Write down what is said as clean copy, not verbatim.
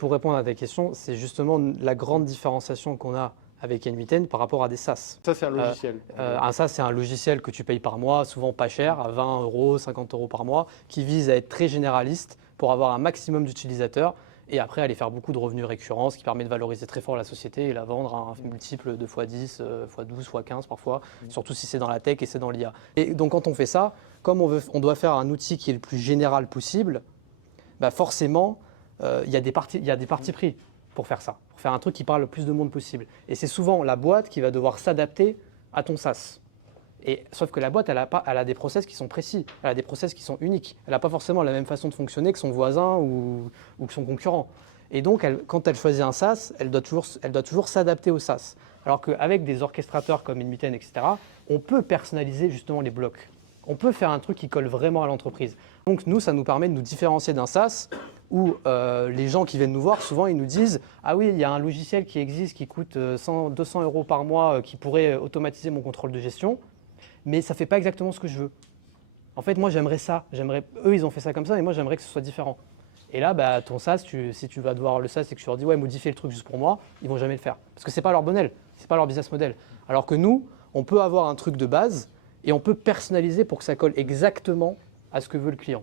pour répondre à ta question, c'est justement la grande différenciation qu'on a avec N8N par rapport à des SaaS. Ça, c'est un logiciel. Un SaaS, c'est un logiciel que tu payes par mois, souvent pas cher, à 20 euros, 50 euros par mois, qui vise à être très généraliste pour avoir un maximum d'utilisateurs et après aller faire beaucoup de revenus récurrents, ce qui permet de valoriser très fort la société et la vendre à un multiple de x10, x12, x15 parfois, surtout si c'est dans la tech et c'est dans l'IA. Et donc quand on fait ça, comme on doit faire un outil qui est le plus général possible, bah forcément, il y a des partis pris pour faire ça, pour faire un truc qui parle le plus de monde possible. Et c'est souvent la boîte qui va devoir s'adapter à ton SaaS. Sauf que la boîte, elle a des process qui sont précis, elle a des process qui sont uniques. Elle n'a pas forcément la même façon de fonctionner que son voisin ou que son concurrent. Et donc, quand elle choisit un SaaS, elle doit toujours s'adapter au SaaS. Alors qu'avec des orchestrateurs comme N8N, etc., on peut personnaliser justement les blocs. On peut faire un truc qui colle vraiment à l'entreprise. Donc nous, ça nous permet de nous différencier d'un SaaS où les gens qui viennent nous voir, souvent, ils nous disent « Ah oui, il y a un logiciel qui existe qui coûte 200 euros par mois qui pourrait automatiser mon contrôle de gestion. » mais ça ne fait pas exactement ce que je veux. En fait, moi, j'aimerais ça. Eux, ils ont fait ça comme ça, mais moi, j'aimerais que ce soit différent. Et là, bah, ton SaaS, si tu vas devoir le SaaS et que tu leur dis « Ouais, modifiez le truc juste pour moi », ils ne vont jamais le faire. Parce que ce n'est pas leur modèle, ce n'est pas leur business model. Alors que nous, on peut avoir un truc de base et on peut personnaliser pour que ça colle exactement à ce que veut le client.